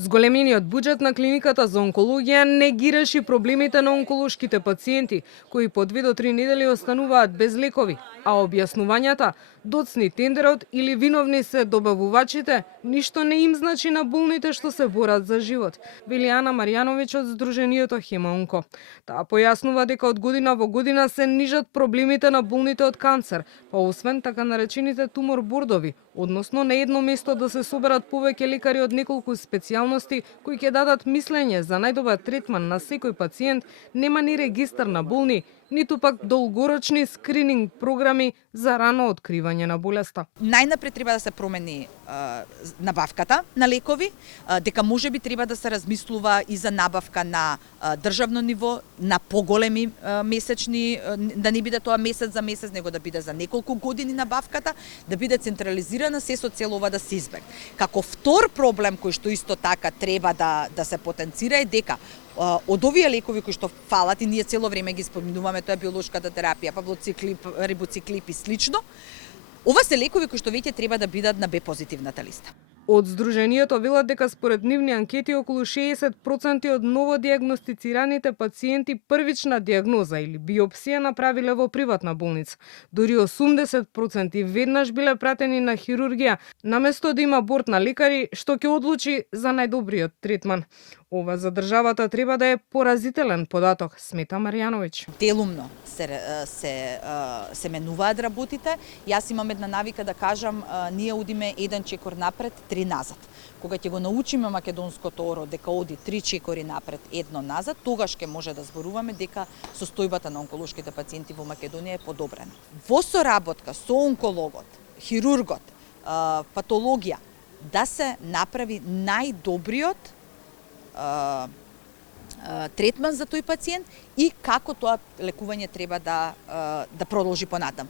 Зголемениот буџет на клиниката за онкологија не ги реши проблемите на онколошките пациенти, кои по 2 до 3 недели остануваат без лекови, а објаснувањата, доцни тендерот или виновни се добавувачите, ништо не им значи на болните што се борат за живот, вели Ана Маријановиќ од Сдружениото Хемаонко. Таа појаснува дека од година во година се нижат проблемите на болните од канцер, па освен така наречените тумор бордови, односно на едно место да се соберат повеќе лекари од неколку специјалности кои ќе дадат мислење за најдобар третман на секој пациент, нема ни регистар на болни, ниту пак долгорочни скрининг програми за рано откривање на болеста. Најнапред треба да се промени набавката на лекови, дека можеби треба да се размислува и за набавка на државно ниво, на поголеми месечни, да не биде тоа месец за месец, него да биде за неколку години набавката, да биде централизирана се со цел ова да се избегне. Како втор проблем кој што исто така треба да се потенцира е дека од овие лекови кои што фалат и ние цело време ги спомнуваме, тоа е биолошката терапија, паблоциклип, рибоциклип и слично. Ова се лекови кои што веќе треба да бидат на Б позитивната листа. Од Сдруженијето велат дека според нивни анкети околу 60% од новодиагностицираните пациенти првична диагноза или биопсија направиле во приватна болница. Дори 80% веднаш биле пратени на хирургија, наместо да има борд на лекари што ќе одлучи за најдобриот третман. Ова за државата треба да е поразителен податок, смета Маријановиќ. Делумно се менуваат работите. Јас имам една навика да кажам, ние одиме еден чекор напред, 3 назад. Кога ќе го научиме македонското оро дека оди 3 чекори напред, 1 назад, тогаш ќе може да зборуваме дека состојбата на онколошките пациенти во Македонија е подобрена. Во соработка со онкологот, хирургот, патологија, да се направи најдобриот третман за тој пациент и како тоа лекување треба да продолжи понатаму.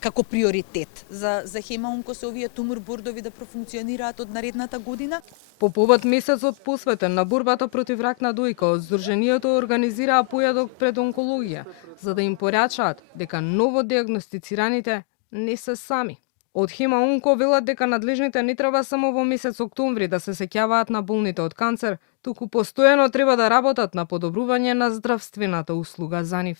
Како приоритет за Хемаонко се овие тумор бордови да профункционираат од наредната година. По повод месецот посветен на борбата против рак на дојка, од Сдруженијето организираа појадок пред онкологија, за да им порачаат дека новодиагностицираните не се сами. Од Хемаонко велат дека надлежните не треба само во месец октомври да се сеќаваат на болните од канцер, туку постојано треба да работат на подобрување на здравствената услуга за нив.